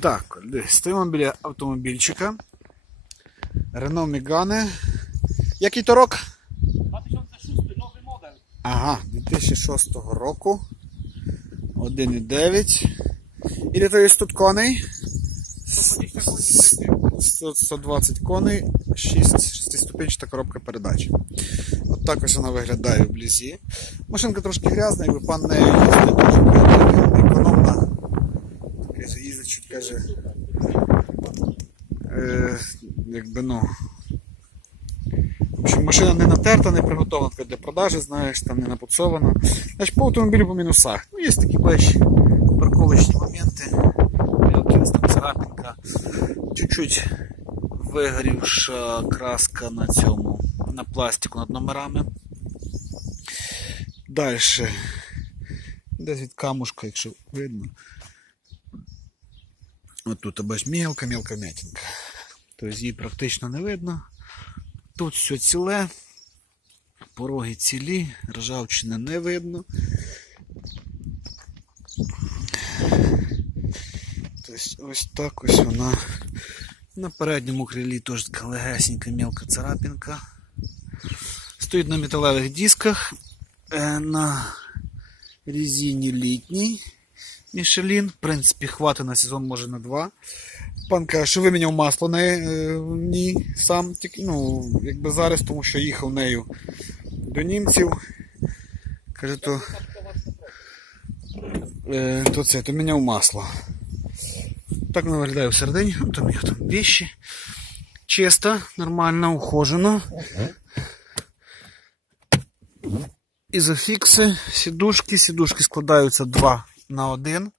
Так, стоїмо біля автомобільчика. Renault Megane. Який то рок? 2006 новий модель. Ага, 2006 року. 1,9. Ile to jest тут коней? 120 коні 100 120 коней, 6 шестиступенчата коробка передач. От так ось вона виглядає вблизі. Машинка трошки грязна, якби пан нею їздить дуже. Їздить, чуть каже. Е, якби ну. В общем, машина не натерта, не приготовлена для продажі, знаєш, там не напуцована. Значить, по автомобілю по мінусах. Ну, є такі бачиш, парковочні моменти. Там царапинка. Чуть-чуть вигорівша краска на цьому, на пластику над номерами. Далі. Десь від камушка, якщо видно. От тут бач мелка, мелка м'ятинка. Тобто її практично не видно. Тут все ціле, пороги цілі, ржавчини не видно. Тобто ось так ось вона. На передньому крилі теж така легесенька мелка царапинка. Стоїть на металевих дисках, е, на резині літній Мішелін. В принципі, хватить на сезон, може на два. Пан каже, що виміняв масло на е, ній сам, ну, якби зараз, тому що їхав нею до німців. Каже, то, е, то це, то міняв масло. Так воно виглядає всередині. Там у нього там вещи. Чисто, нормально, ухожено. Ізофікси, сідушки. Сідушки складаються 2 на 1.